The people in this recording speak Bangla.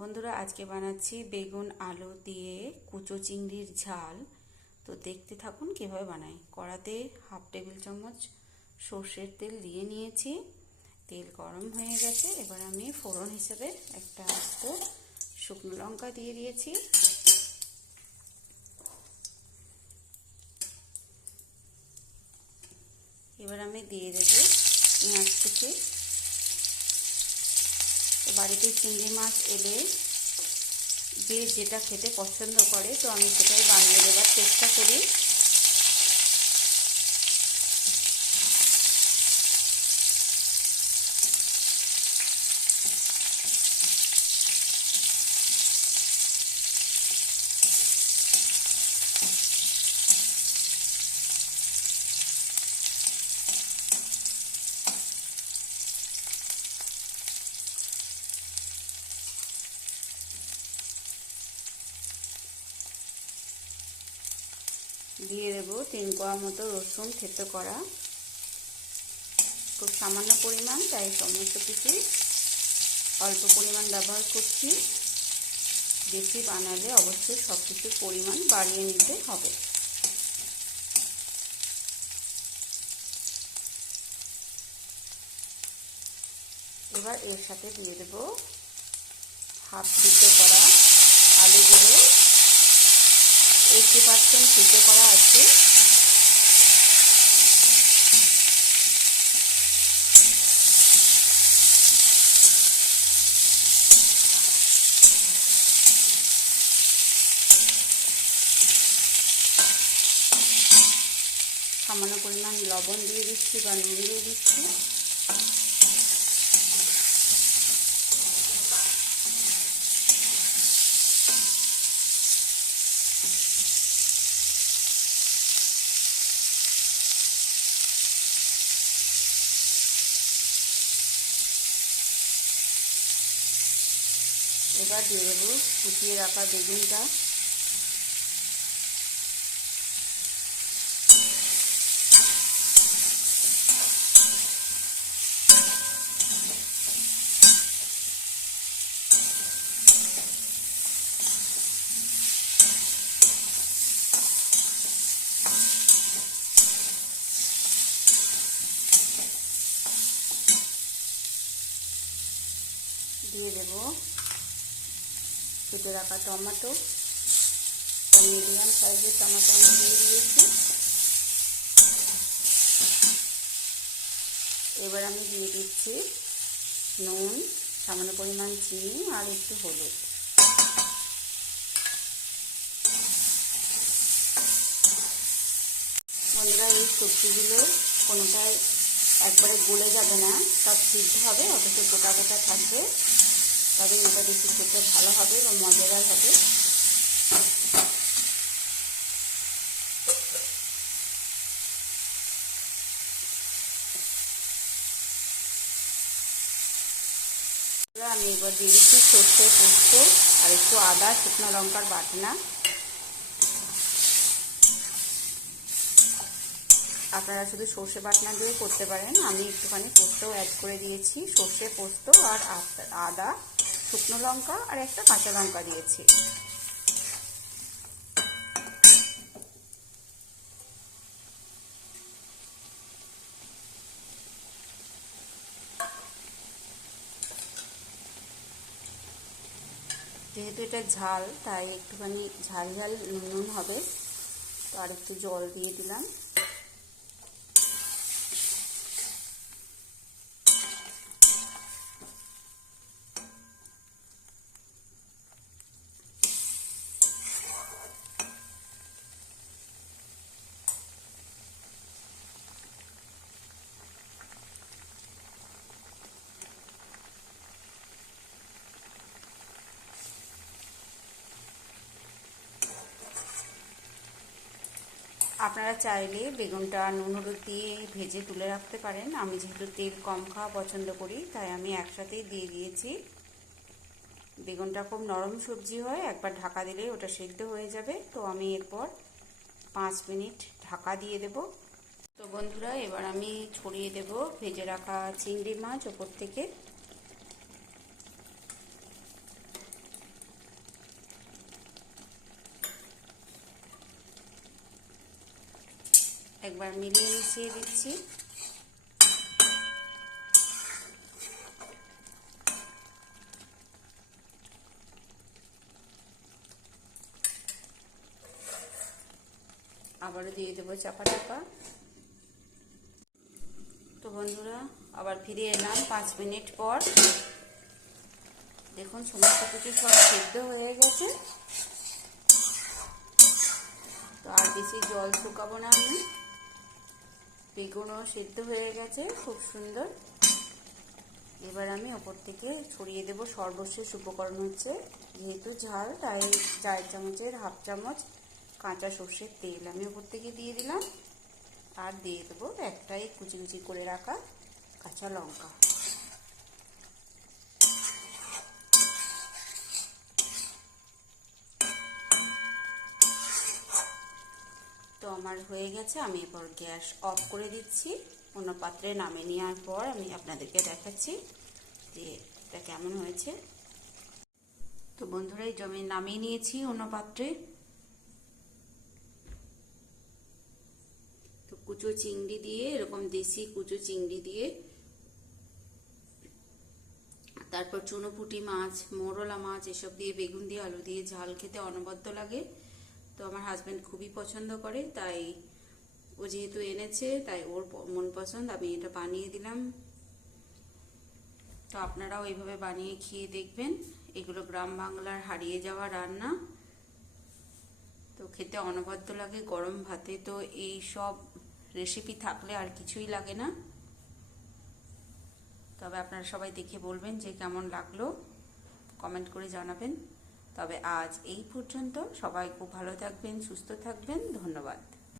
বন্ধুরা, আজকে বানাচ্ছি বেগুন আলু দিয়ে কুচো চিংড়ির ঝাল। তো দেখতে থাকুন কীভাবে বানাই। কড়াতে হাফ টেবিল চামচ সর্ষের তেল দিয়ে নিয়েছি। তেল গরম হয়ে গেছে। এবার আমি ফোড়ন হিসেবে একটা আস্ত শুকনো লঙ্কা দিয়ে দিয়েছি। এবার আমি দিয়ে দেবো পেঁয়াজ কুচি। বাড়িতে চিংড়ি মাছ এলে যে যেটা খেতে পছন্দ করে, তো আমি সেটাই বানিয়ে দেওয়ার চেষ্টা করি। দিয়ে দেবো তিন কোয়া মতো রসুন থেতো করা। খুব সামান্য পরিমাণ, তাই সমস্ত কিছু অল্প পরিমাণ ব্যবহার করছি। বেশি বানালে অবশ্যই সব কিছুর পরিমাণ বাড়িয়ে নিতে হবে। এবার এর সাথে দিয়ে দেব হাফ সিদ্ধ করা আলুগুলো। এইটি পার্সেন্ট সিদ্ধ করা আছে। সামান্য পরিমাণ লবণ দিয়ে দিচ্ছি বা নুন দিয়ে দিচ্ছি। এবার দিয়ে দেবো কুচিয়ে রাখা বেগুনটা। দিয়ে দেবো কেটে রাখা টমেটো মিডিয়াম সাইজের টমেটো আমি দিয়ে দিয়েছি। এবার আমি দিয়ে দিচ্ছি নুন, সামান্য পরিমাণ চিনি আর একটু হলুদ। বন্ধুরা, এই সবজিগুলো কোনোটাই একবারে গলে যাবে না, সব সিদ্ধ হবে, অথচ গোটা গোটা থাকবে। তবে এটা বেশি খেতে ভালো হবে বা মজাদার হবে। আমি এবার দিয়ে দিচ্ছি সর্ষে পোস্ত আর একটু আদা, শুকনো লঙ্কার বাটনা। আপনারা শুধু সর্ষে বাটনা দিয়ে করতে পারেন। আমি একটুখানি পোস্তও অ্যাড করে দিয়েছি, সর্ষে পোস্ত আর আদা। শুকনো লঙ্কা আর একটা কাঁচা লঙ্কা দিয়েছি। যেহেতু এটা ঝাল, তাই একটুখানি ঝাল ঝাল নুন হবে, তো আর একটু জল দিয়ে দিলাম। আপনারা চাইলে বেগুনটা নুন, হলুদ দিয়ে ভেজে তুলে রাখতে পারেন। আমি যেহেতু তেল কম খাওয়া পছন্দ করি, তাই আমি একসাথেই দিয়ে দিয়েছি। বেগুনটা খুব নরম সবজি হয়, একবার ঢাকা দিলে ওটা সেদ্ধ হয়ে যাবে। তো আমি এরপর পাঁচ মিনিট ঢাকা দিয়ে দেব। তো বন্ধুরা, এবার আমি ছড়িয়ে দেব ভেজে রাখা চিংড়ি মাছ ওপর থেকে। একবার মিলিয়ে মিশিয়ে দিচ্ছি। আবারও দিয়ে দেবো চাপা চাপা। তো বন্ধুরা, আবার ফিরে এলাম পাঁচ মিনিট পর। দেখুন, সমস্ত কিছু সব সেদ্ধ হয়ে গেছে। তো আর বেশি জল শুকাবো না আমি। বেগুনও সেদ্ধ হয়ে গেছে, খুব সুন্দর। এবার আমি ওপর থেকে ছড়িয়ে দেব সর্বশেষ উপকরণ হচ্ছে, যেহেতু ঝাল, তাই চার চামচের হাফ চামচ কাঁচা সর্ষের তেল আমি ওপর থেকে দিয়ে দিলাম। আর দিয়ে দেবো একটাই কুচি কুচি করে রাখা কাঁচা লঙ্কা। আমার হয়ে গেছে, আমি এরপর গ্যাস অফ করে দিচ্ছি। অন্য পাত্রে নামে নেওয়ার পর আমি আপনাদেরকে দেখাচ্ছি যে এটা কেমন হয়েছে। তো বন্ধুরা, এই জমি নামিয়ে নিয়েছি অন্য পাত্রে। তো কুচো চিংড়ি দিয়ে, এরকম দেশি কুচো চিংড়ি দিয়ে, তারপর চুনোপুটি মাছ, মোরলা মাছ, এসব দিয়ে বেগুন দিয়ে আলু দিয়ে ঝাল খেতে অনবদ্য লাগে। তো আমার হাজব্যান্ড খুবই পছন্দ করে, তাই ও যেহেতু এনেছে, তাই ওর মন পছন্দ, আমি এটা বানিয়ে দিলাম। তো আপনারাও এইভাবে বানিয়ে খেয়ে দেখবেন। এগুলো গ্রাম বাংলার হারিয়ে যাওয়া রান্না। তো খেতে অনবদ্য লাগে গরম ভাতে, তো এই সব রেসিপি থাকলে আর কিছুই লাগে না। তবে আপনারা সবাই দেখে বলবেন যে কেমন লাগল। কমেন্ট করে জানাবেন। তবে আজ এই পর্যন্ত সবাই খুব ভালো থাকবেন সুস্থ থাকবেন ধন্যবাদ।